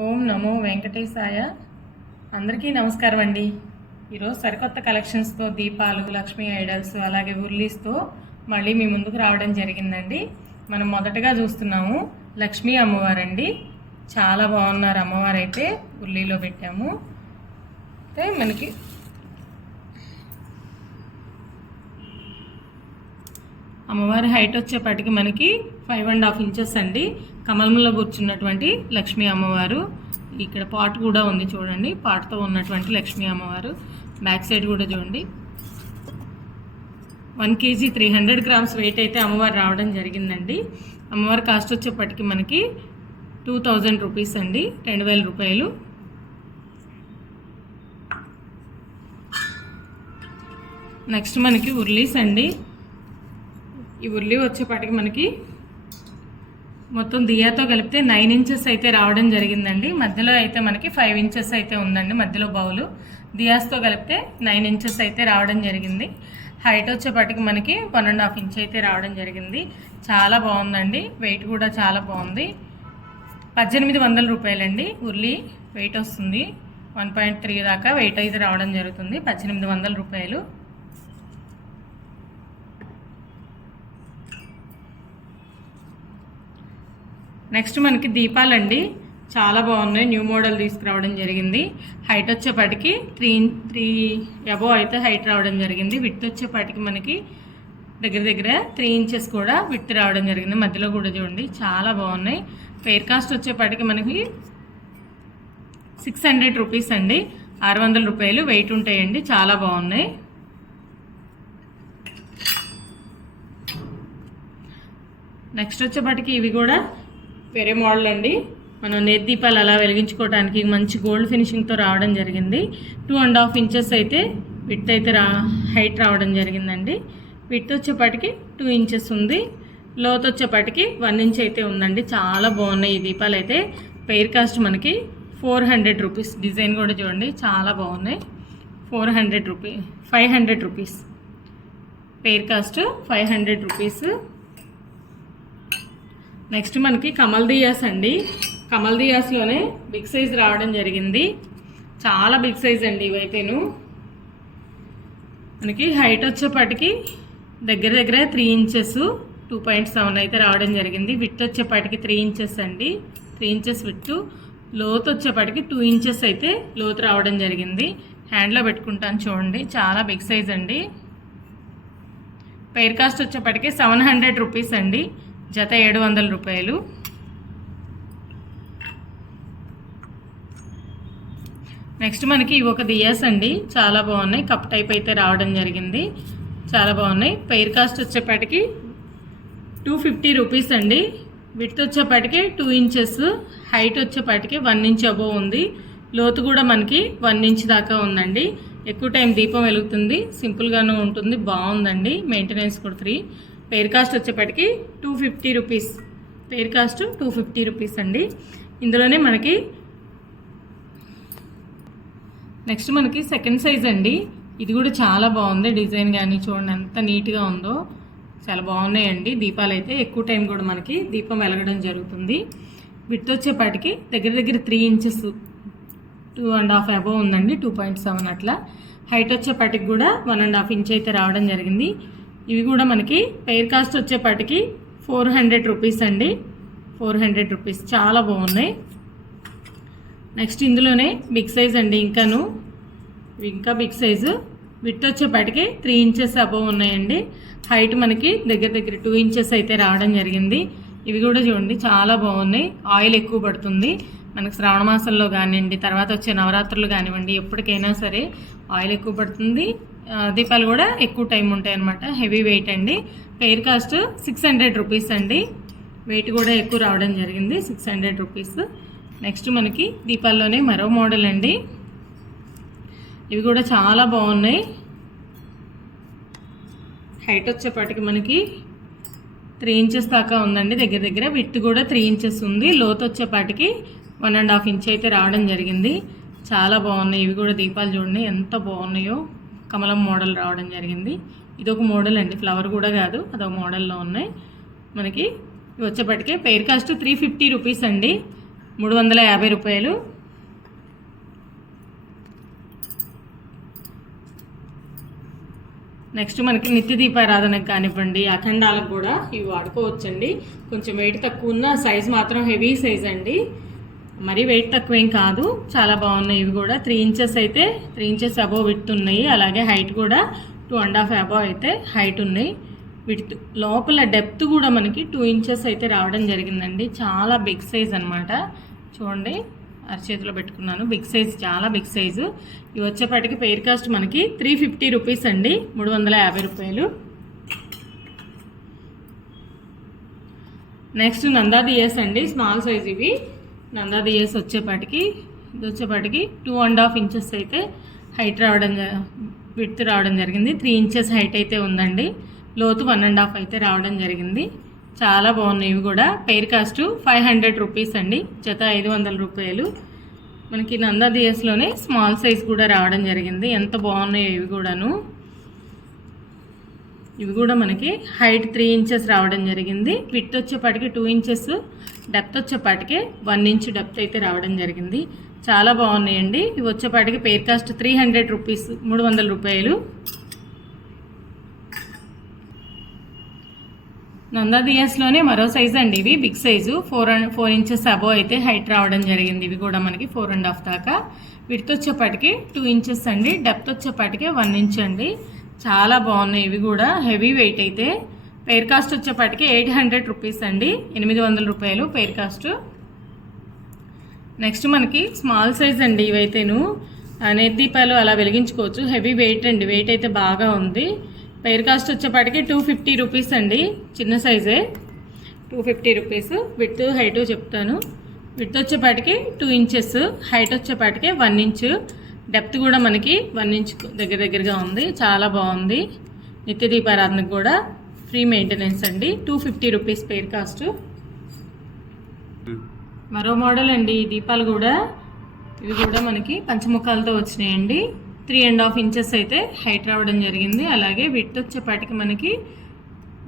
ఓం నమో వెంకటేశాయ. అందరికీ నమస్కారం అండి. ఈరోజు సరికొత్త కలెక్షన్స్తో దీపాలు లక్ష్మీ ఐడల్స్ అలాగే ఉర్లీస్తో మళ్ళీ మీ ముందుకు రావడం జరిగిందండి. మనం మొదటగా చూస్తున్నాము లక్ష్మీ అమ్మవారండి. చాలా బాగున్నారు అమ్మవారు అయితే ఉర్లీలో పెట్టాము. అయితే మనకి అమ్మవారి హైట్ వచ్చేపాటికి మనకి ఫైవ్ అండ్ హాఫ్ ఇంచెస్ అండి. కమలంలో కూర్చున్నటువంటి లక్ష్మీ అమ్మవారు. ఇక్కడ పాట్ కూడా ఉంది చూడండి. పాట్తో ఉన్నటువంటి లక్ష్మీ అమ్మవారు. బ్యాక్ సైడ్ కూడా చూడండి. One KG three hundred grams weight అయితే అమ్మవారు రావడం జరిగిందండి. అమ్మవారి కాస్ట్ వచ్చేప్పటికి మనకి టూ థౌజండ్ రూపీస్ అండి. రెండు వేల రూపాయలు. నెక్స్ట్ మనకి ఉర్లీస్ అండి. ఈ ఉర్లీ వచ్చేపాటికి మనకి మొత్తం దియాతో కలిపితే నైన్ ఇంచెస్ అయితే రావడం జరిగిందండి. మధ్యలో అయితే మనకి ఫైవ్ ఇంచెస్ అయితే ఉందండి మధ్యలో బౌలు దియాస్తో కలిపితే నైన్ ఇంచెస్ అయితే రావడం జరిగింది. హైట్ వచ్చేపాటికి మనకి వన్ అండ్ హాఫ్ ఇంచ్ అయితే రావడం జరిగింది. చాలా బాగుందండి. వెయిట్ కూడా చాలా బాగుంది. పద్దెనిమిది వందల రూపాయలండి. ఉర్లి వెయిట్ వస్తుంది. వన్ పాయింట్ త్రీ దాకా వెయిట్ అయితే రావడం జరుగుతుంది. పద్దెనిమిది వందల రూపాయలు. నెక్స్ట్ మనకి దీపాలండి. చాలా బాగున్నాయి. న్యూ మోడల్ తీసుకురావడం జరిగింది. హైట్ వచ్చేపాటికి త్రీ త్రీ అబోవ్ అయితే హైట్ రావడం జరిగింది. విత్ వచ్చేపాటికి మనకి దగ్గర దగ్గర త్రీ ఇంచెస్ కూడా విత్ రావడం జరిగింది. మధ్యలో కూడా చూడండి. చాలా బాగున్నాయి. ఫెయిర్ కాస్ట్ వచ్చేపాటికి మనకి సిక్స్ హండ్రెడ్ రూపీస్ అండి. ఆరు వందల రూపాయలు వెయిట్ ఉంటాయండి. చాలా బాగున్నాయి. నెక్స్ట్ వచ్చేపాటికి ఇవి కూడా వేరే మోడల్ అండి. మనం నేతి దీపాలు అలా వెలిగించుకోవడానికి మంచి గోల్డ్ ఫినిషింగ్తో రావడం జరిగింది. టూ అండ్ హాఫ్ ఇంచెస్ అయితే విత్ అయితే రా హైట్ రావడం జరిగిందండి. విత్ వచ్చేపాటికి టూ ఇంచెస్ ఉంది. లోత్ వచ్చేపాటికి వన్ ఇంచ్ అయితే ఉందండి. చాలా బాగున్నాయి ఈ దీపాలు అయితే. పెయిర్ కాస్ట్ మనకి ఫోర్ హండ్రెడ్ రూపీస్ డిజైన్ కూడా చూడండి చాలా బాగున్నాయి. Four hundred rupee five hundred rupees pair cost five hundred rupees next మనకి కమల్ దియాస్ అండి. కమల్ దియాస్లోనే బిగ్ సైజ్ రావడం జరిగింది. చాలా బిగ్ సైజ్ అండి ఇవైతేను మనకి హైట్ వచ్చేపాటికి దగ్గర దగ్గర three inches two point seven అయితే రావడం జరిగింది. విత్ వచ్చేపాటికి త్రీ ఇంచెస్ అండి. త్రీ ఇంచెస్ విత్ లోత్ వచ్చేపాటికి టూ ఇంచెస్ అయితే లోతు రావడం జరిగింది. హ్యాండ్లో పెట్టుకుంటాను చూడండి. చాలా బిగ్ సైజ్ అండి. పెయిర్ కాస్ట్ వచ్చేప్పటికి సెవెన్ హండ్రెడ్ రూపీస్ అండి. జత ఏడు వందల రూపాయలు. నెక్స్ట్ మనకి ఇవి ఒక దియాస్ అండి. చాలా బాగున్నాయి. కప్ టైప్ అయితే రావడం జరిగింది. చాలా బాగున్నాయి. పెయిర్ కాస్ట్ వచ్చేపాటికి టూ ఫిఫ్టీ రూపీస్ అండి. విడ్త్ వచ్చేపాటికి టూ ఇంచెస్. హైట్ వచ్చేపాటికి వన్ ఇంచ్ అబోవ్ ఉంది. లోతు కూడా మనకి వన్ ఇంచ్ దాకా ఉందండి. ఎక్కువ టైం దీపం వెలుగుతుంది. సింపుల్గాను ఉంటుంది. బాగుందండి. మెయింటెనెన్స్ కూడా ఫ్రీ పేర్ కాస్ట్ వచ్చేప్పటికి two fifty rupees. Pair cost two fifty rupees అండి. ఇందులోనే మనకి నెక్స్ట్ మనకి సెకండ్ సైజ్ అండి. ఇది కూడా చాలా బాగుంది డిజైన్ కానీ చూడండి ఎంత నీట్గా ఉందో. చాలా బాగున్నాయండి. దీపాలు అయితే ఎక్కువ టైం కూడా మనకి దీపం వెలగడం జరుగుతుంది. విత్ వచ్చేపాటికి దగ్గర దగ్గర three inches two and half above ఉందండి టూ పాయింట్ సెవెన్ అట్లా. హైట్ వచ్చేపాటికి కూడా వన్ అండ్ హాఫ్ ఇంచ్ అయితే రావడం జరిగింది. ఇవి కూడా మనకి పెయిర్ కాస్ట్ వచ్చేపాటికి ఫోర్ హండ్రెడ్ రూపీస్ అండి. Four hundred rupees. చాలా బాగున్నాయి. నెక్స్ట్ ఇందులోనే బిగ్ సైజ్ అండి ఇంకాను. ఇంకా బిగ్ సైజు. విత్ వచ్చేపాటికి త్రీ ఇంచెస్ అబోవ్ ఉన్నాయండి. హైట్ మనకి దగ్గర దగ్గర టూ ఇంచెస్ అయితే రావడం జరిగింది. ఇవి కూడా చూడండి చాలా బాగున్నాయి. ఆయిల్ ఎక్కువ పడుతుంది. మనకు శ్రావణ మాసంలో కానివ్వండి తర్వాత వచ్చే నవరాత్రులు కానివ్వండి ఎప్పటికైనా సరే ఆయిల్ ఎక్కువ పడుతుంది. దీపాలు కూడా ఎక్కువ టైం ఉంటాయి అనమాట హెవీ వెయిట్ అండి. Pair cost six hundred rupees అండి. వెయిట్ కూడా ఎక్కువ రావడం జరిగింది. Six hundred rupees. నెక్స్ట్ మనకి దీపాల్లోనే మరో మోడల్ అండి. ఇవి కూడా చాలా బాగున్నాయి. హైట్ వచ్చేపాటికి మనకి త్రీ ఇంచెస్ దాకా ఉందండి. దగ్గర దగ్గర విత్ కూడా త్రీ ఇంచెస్ ఉంది. లోతు వచ్చేపాటికి వన్ అండ్ హాఫ్ ఇంచ్ అయితే రావడం జరిగింది. చాలా బాగున్నాయి. ఇవి కూడా దీపాలు చూడండి. ఎంత బాగున్నాయో. కమలం మోడల్ రావడం జరిగింది. ఇది ఒక మోడల్ అండి. ఫ్లవర్ కూడా కాదు అదొక మోడల్లో ఉన్నాయి. మనకి వచ్చేప్పటికే pair cost three fifty rupees అండి. మూడు వందల యాభై రూపాయలు. నెక్స్ట్ మనకి నిత్య దీపారాధనకు కానివ్వండి అఖండాలకు కూడా ఇవి వాడుకోవచ్చండి. కొంచెం వెయిట్ తక్కువ ఉన్న సైజ్ మాత్రం హెవీ సైజ్ అండి. మరీ వెయిట్ తక్కువ ఏం కాదు. చాలా బాగున్నాయి. ఇవి కూడా త్రీ ఇంచెస్ అయితే త్రీ ఇంచెస్ అబోవ్ విత్ ఉన్నాయి. అలాగే హైట్ కూడా టూ అండ్ హాఫ్ అబోవ్ అయితే హైట్ ఉన్నాయి. విడ్త్ లోపల డెప్త్ కూడా మనకి టూ ఇంచెస్ అయితే రావడం జరిగిందండి. చాలా బిగ్ సైజ్ అనమాట చూడండి అరచేతిలో పెట్టుకున్నాను. బిగ్ సైజ్ చాలా బిగ్ సైజు ఇవి వచ్చేపాటికి పెయిర్ కాస్ట్ మనకి త్రీ ఫిఫ్టీ రూపీస్ అండి. మూడు వందల యాభై రూపాయలు. నెక్స్ట్ నందా దియస్ అండి. స్మాల్ సైజ్ ఇవి. నందా దియస్ వచ్చేపాటికి ఇది వచ్చేపాటికి టూ అండ్ హాఫ్ ఇంచెస్ అయితే హైట్ రావడం విడ్త్ రావడం జరిగింది. త్రీ ఇంచెస్ హైట్ అయితే ఉందండి. లోతు వన్ అండ్ హాఫ్ అయితే రావడం జరిగింది. చాలా బాగున్నాయి ఇవి కూడా. Pair cost five hundred rupees అండి. జత ఐదు వందల రూపాయలు. మనకి నందా దియస్లోనే స్మాల్ సైజ్ కూడా రావడం జరిగింది. ఎంత బాగున్నాయో ఇవి కూడాను. ఇవి కూడా మనకి హైట్ త్రీ ఇంచెస్ రావడం జరిగింది. విత్ వచ్చేపాటికి టూ ఇంచెస్ డెప్త్ వచ్చేపాటికి వన్ ఇంచ్ డెప్త్ అయితే రావడం జరిగింది. చాలా బాగున్నాయండి. ఇవి వచ్చేపాటికి pair cost three hundred rupees మూడు వందల రూపాయలు. నందాదియాస్లోనే మరో సైజ్ అండి ఇవి big size four four inches above అయితే హైట్ రావడం జరిగింది. ఇవి కూడా మనకి ఫోర్ అండ్ హాఫ్ దాకా. విడ్త్ వచ్చేపాటికి టూ ఇంచెస్ అండి డెప్త్ వచ్చేపాటికి వన్ ఇంచ్ అండి. చాలా బాగున్నాయి. ఇవి కూడా హెవీ వెయిట్ అయితే. పేర్ కాస్ట్ వచ్చేపాటికి ఎయిట్ హండ్రెడ్ రూపీస్ అండి. ఎనిమిది వందల రూపాయలు పేర్ కాస్ట్. నెక్స్ట్ మనకి స్మాల్ సైజ్ అండి ఇవైతేను. అనేది దీపాలు అలా వెలిగించుకోవచ్చు. హెవీ వెయిట్ అండి. వెయిట్ అయితే బాగా ఉంది. పెయిర్ కాస్ట్ వచ్చేపాటికి టూ ఫిఫ్టీ రూపీస్ అండి. చిన్న సైజే. Two fifty rupees. Width height చెప్తాను. విత్ వచ్చేపాటికి టూ ఇంచెస్. హైట్ వచ్చేపాటికి వన్ ఇంచు. డెప్త్ కూడా మనకి వన్ ఇంచ్ దగ్గర దగ్గరగా ఉంది. చాలా బాగుంది. నిత్య దీపారాధనకు కూడా ఫ్రీ మెయింటెనెన్స్ అండి. Two fifty rupees pair cost మరో మోడల్ అండి. ఈ దీపాలు కూడా. ఇవి కూడా మనకి పంచముఖాలతో వచ్చినాయండి. త్రీ అండ్ హాఫ్ ఇంచెస్ అయితే హైట్ రావడం జరిగింది. అలాగే విట్ వచ్చేపాటికి మనకి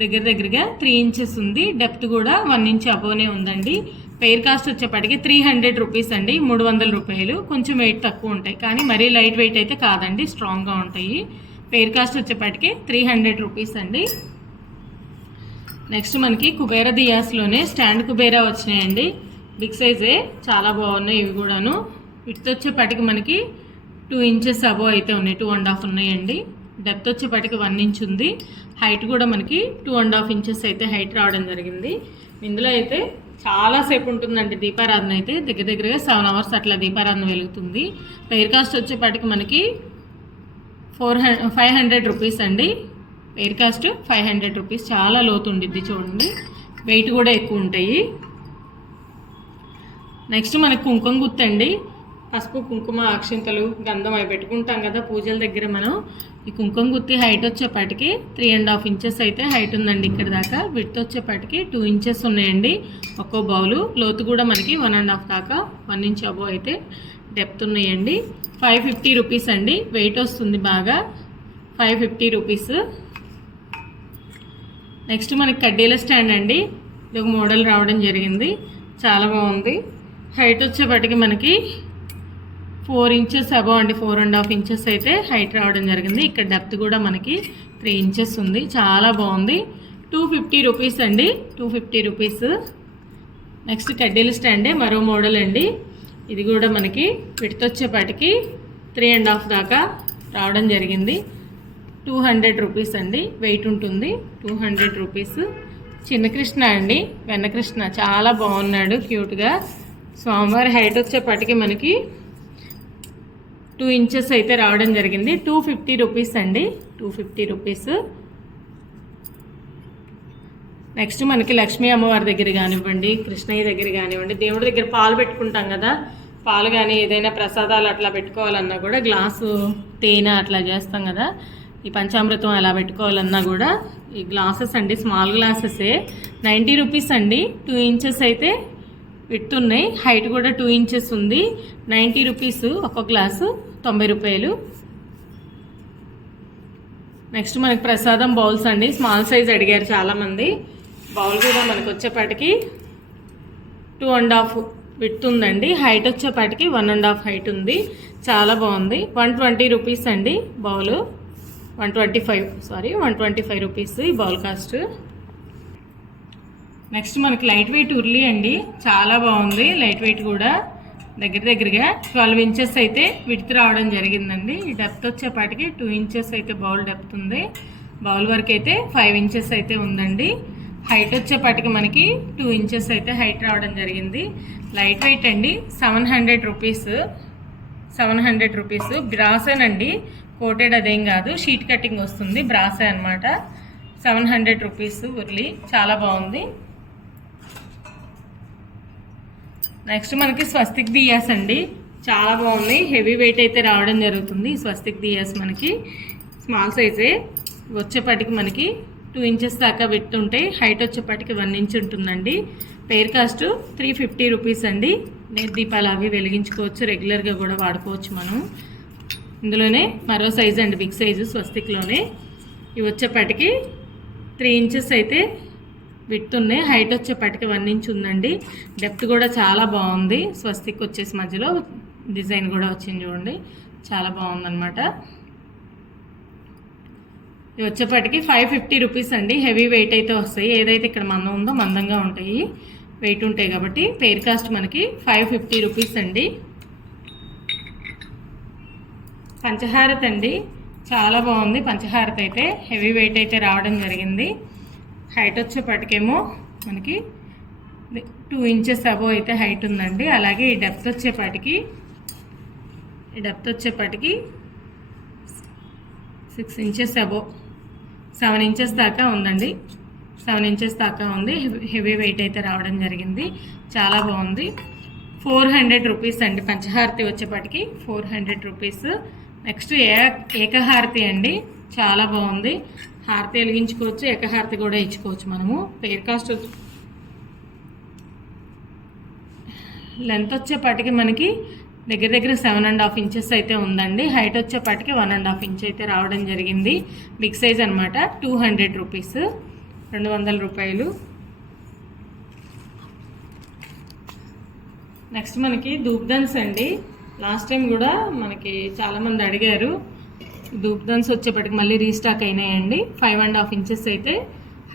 దగ్గర దగ్గరగా త్రీ ఇంచెస్ ఉంది. డెప్త్ కూడా వన్ ఇంచ్ అబోనే ఉందండి. పెయిర్ కాస్ట్ వచ్చేప్పటికి త్రీ హండ్రెడ్ రూపీస్ అండి మూడు వందల రూపాయలు. కొంచెం వెయిట్ తక్కువ ఉంటాయి కానీ మరీ లైట్ వెయిట్ అయితే కాదండి స్ట్రాంగ్గా ఉంటాయి. పెయిర్ కాస్ట్ వచ్చేప్పటికి త్రీ హండ్రెడ్ రూపీస్ అండి. నెక్స్ట్ మనకి కుబేర దియాస్లోనే స్టాండ్ కుబేరా వచ్చినాయండి. బిగ్ సైజే చాలా బాగున్నాయి ఇవి కూడాను. విత్ వచ్చేప్పటికి మనకి టూ ఇంచెస్ అబో అయితే ఉన్నాయి టూ అండ్ హాఫ్ ఉన్నాయండి. డెప్త్ వచ్చేపాటికి వన్ ఇంచ్ ఉంది. హైట్ కూడా మనకి టూ అండ్ హాఫ్ ఇంచెస్ అయితే హైట్ రావడం జరిగింది. ఇందులో అయితే చాలాసేపు ఉంటుందండి దీపారాధన అయితే. దగ్గర దగ్గరగా సెవెన్ అవర్స్ అట్లా దీపారాధన వెలుగుతుంది. పెయిర్ కాస్ట్ వచ్చేపాటికి మనకి four hundred five hundred rupees అండి. Pair cost five hundred rupees చాలా లోతు ఉండిద్ది చూడండి. వెయిట్ కూడా ఎక్కువ ఉంటాయి. నెక్స్ట్ మనకి కుంకుమ గుత్తండి. పసుపు కుంకుమ అక్షింతలు గంధం అవి పెట్టుకుంటాం కదా పూజల దగ్గర మనం. ఈ కుంకుమ గుత్తి హైట్ వచ్చేపాటికి త్రీ అండ్ హాఫ్ ఇంచెస్ అయితే హైట్ ఉందండి ఇక్కడ దాకా. విడ్త్ వచ్చేపాటికి టూ ఇంచెస్ ఉన్నాయండి. ఒక్కో బౌలు. లోతు కూడా మనకి వన్ అండ్ హాఫ్ దాకా వన్ ఇంచ్ అబో అయితే డెప్త్ ఉన్నాయండి. ఫైవ్ ఫిఫ్టీ రూపీస్ అండి. వెయిట్ వస్తుంది బాగా. ఫైవ్ ఫిఫ్టీ రూపీస్ నెక్స్ట్ మనకి కడ్డీల స్టాండ్ అండి. ఇది ఒక మోడల్ రావడం జరిగింది. చాలా బాగుంది. హైట్ వచ్చేపాటికి మనకి ఫోర్ ఇంచెస్ అబౌ అండి ఫోర్ అండ్ హాఫ్ ఇంచెస్ అయితే హైట్ రావడం జరిగింది. ఇక్కడ డెప్త్ కూడా మనకి త్రీ ఇంచెస్ ఉంది. చాలా బాగుంది. టూ ఫిఫ్టీ రూపీస్ అండి. Two fifty rupees. నెక్స్ట్ కడ్డీల స్టాండే మరో మోడల్ అండి. ఇది కూడా మనకి విడతొచ్చేపాటికి త్రీ అండ్ హాఫ్ దాకా రావడం జరిగింది. టూ హండ్రెడ్ రూపీస్ అండి. వెయిట్ ఉంటుంది. Two hundred rupees. చిన్న కృష్ణ అండి. వెన్నకృష్ణ చాలా బాగున్నాడు. క్యూట్గా. సోమవారి హైట్ వచ్చేపాటికి మనకి టూ ఇంచెస్ అయితే రావడం జరిగింది. టూ ఫిఫ్టీ రూపీస్ అండి. Two fifty rupees. నెక్స్ట్ మనకి లక్ష్మీ అమ్మవారి దగ్గర కానివ్వండి కృష్ణయ్య దగ్గర కానివ్వండి దేవుడి దగ్గర పాలు పెట్టుకుంటాం కదా. పాలు కానీ ఏదైనా ప్రసాదాలు అట్లా పెట్టుకోవాలన్నా కూడా గ్లాసు తేనె అట్లా చేస్తాం కదా. ఈ పంచామృతం అలా పెట్టుకోవాలన్నా కూడా ఈ గ్లాసెస్ అండి స్మాల్ గ్లాసెసే. నైంటీ రూపీస్ అండి. టూ ఇంచెస్ అయితే పెడుతున్నాయి హైట్ కూడా టూ ఇంచెస్ ఉంది. నైంటీ రూపీస్ ఒక గ్లాసు తొంభై రూపాయలు. నెక్స్ట్ మనకి ప్రసాదం బౌల్స్ అండి. స్మాల్ సైజ్ అడిగారు చాలామంది. బౌల్ కూడా మనకు వచ్చేపాటికి టూ అండ్ హాఫ్ విత్ ఉందండి. హైట్ వచ్చేపాటికి వన్ అండ్ హాఫ్ హైట్ ఉంది. చాలా బాగుంది. వన్ ట్వంటీ రూపీస్ అండి bowl. One twenty five sorry one twenty five rupees ఈ బౌల్ కాస్ట్. నెక్స్ట్ మనకి లైట్ వెయిట్ ఉర్లీ అండి. చాలా బాగుంది. లైట్ వెయిట్ కూడా దగ్గర దగ్గరగా ట్వెల్వ్ ఇంచెస్ అయితే విడ్త్ రావడం జరిగిందండి. ఈ డెప్త్ వచ్చేపాటికి టూ ఇంచెస్ అయితే బౌల్ డెప్త్ ఉంది. బౌల్ వరకు అయితే ఫైవ్ ఇంచెస్ అయితే ఉందండి. హైట్ వచ్చేపాటికి మనకి టూ ఇంచెస్ అయితే హైట్ రావడం జరిగింది. లైట్ వెయిట్ అండి seven hundred rupees. Seven hundred rupees. బ్రాసేనండి coated అదేం కాదు. షీట్ కటింగ్ వస్తుంది. బ్రాసే అనమాట సెవెన్ హండ్రెడ్ రూపీస్ ఉర్లీ. చాలా బాగుంది. నెక్స్ట్ మనకి స్వస్తిక్ దియాస్ అండి. చాలా బాగుంది హెవీ వెయిట్ అయితే రావడం జరుగుతుంది స్వస్తిక్ దియాస్ మనకి. స్మాల్ సైజే. వచ్చేపాటికి మనకి టూ ఇంచెస్ దాకా పెట్టుంటే హైట్ వచ్చేపాటికి వన్ ఇంచ్ ఉంటుందండి. Pair cost three fifty rupees అండి. నేను దీపాలు అవి వెలిగించుకోవచ్చు. రెగ్యులర్గా కూడా వాడుకోవచ్చు మనం. ఇందులోనే మరో సైజ్ అండి. బిగ్ సైజు స్వస్తిక్లోనే. ఇవి వచ్చేపాటికి త్రీ ఇంచెస్ అయితే విత్ ఉన్నాయి. హైట్ వచ్చేపాటికి వన్ ఇంచ్ ఉందండి. డెప్త్ కూడా చాలా బాగుంది. స్వస్తిక్ వచ్చేసి మధ్యలో డిజైన్ కూడా వచ్చింది చూడండి. చాలా బాగుందన్నమాట. ఇవి వచ్చేపటికి ఫైవ్ ఫిఫ్టీ రూపీస్ అండి. హెవీ వెయిట్ అయితే వస్తాయి. ఏదైతే ఇక్కడ మందం ఉందో మందంగా ఉంటాయి. వెయిట్ ఉంటాయి కాబట్టి పేర్ కాస్ట్ మనకి ఫైవ్ ఫిఫ్టీ రూపీస్ అండి. పంచహారత అండి. చాలా బాగుంది. పంచహారత అయితే హెవీ వెయిట్ అయితే రావడం జరిగింది. హైట్ వచ్చేపాటికేమో మనకి టూ ఇంచెస్ అబో అయితే హైట్ ఉందండి. అలాగే ఈ డెప్త్ వచ్చేపాటికి ఈ డెప్త్ వచ్చేపాటికి six inches above seven inches దాకా ఉందండి. సెవెన్ ఇంచెస్ దాకా ఉంది. హెవీ వెయిట్ అయితే రావడం జరిగింది. చాలా బాగుంది. ఫోర్ హండ్రెడ్ రూపీస్ అండి. పంచహారతి వచ్చేపాటికి ఫోర్ హండ్రెడ్ రూపీస్ నెక్స్ట్ ఏ ఏకహారతి అండి. చాలా బాగుంది. హారతి వెలిగించుకోవచ్చు ఏకహారతి కూడా ఇచ్చుకోవచ్చు మనము. పేర్ కాస్ట్ లెంత్ వచ్చేపాటికి మనకి దగ్గర దగ్గర సెవెన్ అండ్ హాఫ్ ఇంచెస్ అయితే ఉందండి. హైట్ వచ్చేపాటికి వన్ అండ్ హాఫ్ ఇంచ్ అయితే రావడం జరిగింది. బిగ్ సైజ్ అనమాట టూ హండ్రెడ్ రూపీస్. రెండు వందల రూపాయలు. నెక్స్ట్ మనకి దూబ్దన్స్ అండి. లాస్ట్ టైం కూడా మనకి చాలామంది అడిగారు దూప్దన్స్ వచ్చేప్పటికి మళ్ళీ రీస్టాక్ అయినాయండి. ఫైవ్ అండ్ హాఫ్ ఇంచెస్ అయితే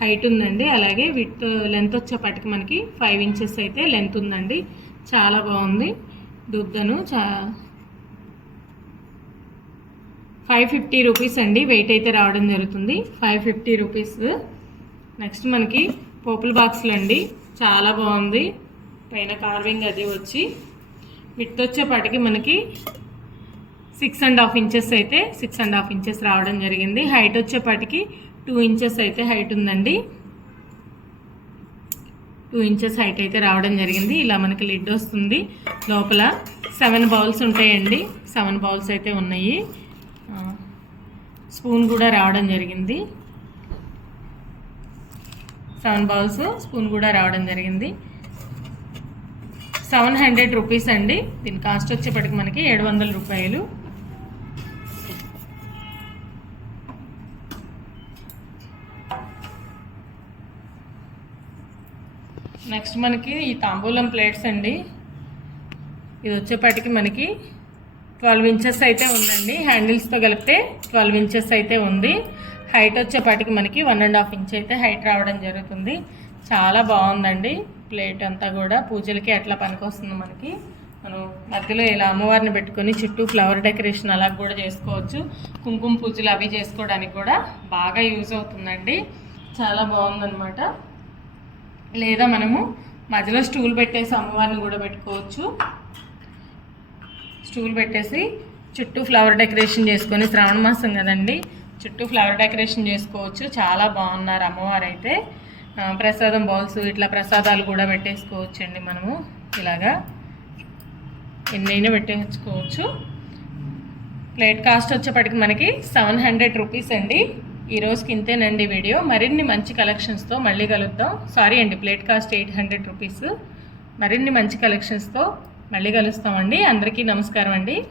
హైట్ ఉందండి. అలాగే విత్ లెంత్ వచ్చేప్పటికి మనకి ఫైవ్ ఇంచెస్ అయితే లెంత్ ఉందండి. చాలా బాగుంది దూప్దను చా ఫైవ్ ఫిఫ్టీ రూపీస్ అండి. వెయిట్ అయితే రావడం జరుగుతుంది. ఫైవ్ ఫిఫ్టీ రూపీస్ నెక్స్ట్ మనకి పోపుల్ బాక్స్లు అండి చాలా బాగుంది. పైన కార్వింగ్ అది వచ్చి విత్ వచ్చేపాటికి మనకి సిక్స్ అండ్ హాఫ్ ఇంచెస్ అయితే సిక్స్ అండ్ హాఫ్ ఇంచెస్ రావడం జరిగింది. హైట్ వచ్చేపాటికి టూ ఇంచెస్ అయితే హైట్ ఉందండి. టూ ఇంచెస్ హైట్ అయితే రావడం జరిగింది. ఇలా మనకి లిడ్ వస్తుంది. లోపల సెవెన్ బౌల్స్ ఉంటాయండి. సెవెన్ బౌల్స్ అయితే ఉన్నాయి. స్పూన్ కూడా రావడం జరిగింది. సెవెన్ బౌల్స్ స్పూన్ కూడా రావడం జరిగింది. సెవెన్ హండ్రెడ్ రూపీస్ అండి. దీని కాస్ట్ వచ్చేప్పటికి మనకి ఏడు వందల రూపాయలు. నెక్స్ట్ మనకి ఈ తాంబూలం ప్లేట్స్ అండి. ఇది వచ్చేపాటికి మనకి ట్వెల్వ్ ఇంచెస్ అయితే ఉందండి. హ్యాండిల్స్తో కలిపితే ట్వెల్వ్ ఇంచెస్ అయితే ఉంది. హైట్ వచ్చేపాటికి మనకి వన్ అండ్ హాఫ్ ఇంచ్ అయితే హైట్ రావడం జరుగుతుంది. చాలా బాగుందండి. ప్లేట్ అంతా కూడా పూజలకి ఎట్లా పనికొస్తుంది మనకి. మనం మధ్యలో ఇలా అమ్మవారిని పెట్టుకొని చుట్టూ ఫ్లవర్ డెకరేషన్ అలా కూడా చేసుకోవచ్చు. కుంకుమ పూజలు అవి చేసుకోవడానికి కూడా బాగా యూజ్ అవుతుందండి. చాలా బాగుందనమాట లేదా మనము మధ్యలో స్టూల్ పెట్టేసి అమ్మవారిని కూడా పెట్టుకోవచ్చు. స్టూల్ పెట్టేసి చుట్టూ ఫ్లవర్ డెకరేషన్ చేసుకొని శ్రావణ మాసం కదండి. చుట్టూ ఫ్లవర్ డెకరేషన్ చేసుకోవచ్చు. చాలా బాగున్నారు అమ్మవారు అయితే ప్రసాదం బౌల్స్ ఇట్లా ప్రసాదాలు కూడా పెట్టేసుకోవచ్చండి మనము. ఇలాగా ఎన్నైనా పెట్టేసుకోవచ్చు. ప్లేట్ కాస్ట్ వచ్చేప్పటికి మనకి సెవెన్ హండ్రెడ్ రూపీస్ అండి. ఈరోజుకి ఇంతేనండి వీడియో. మరిన్ని మంచి కలెక్షన్స్తో మళ్ళీ కలుద్దాం. సారీ అండి plate cost eight hundred rupees. మరిన్ని మంచి కలెక్షన్స్తో మళ్ళీ కలుస్తామండి. అందరికీ నమస్కారం అండి.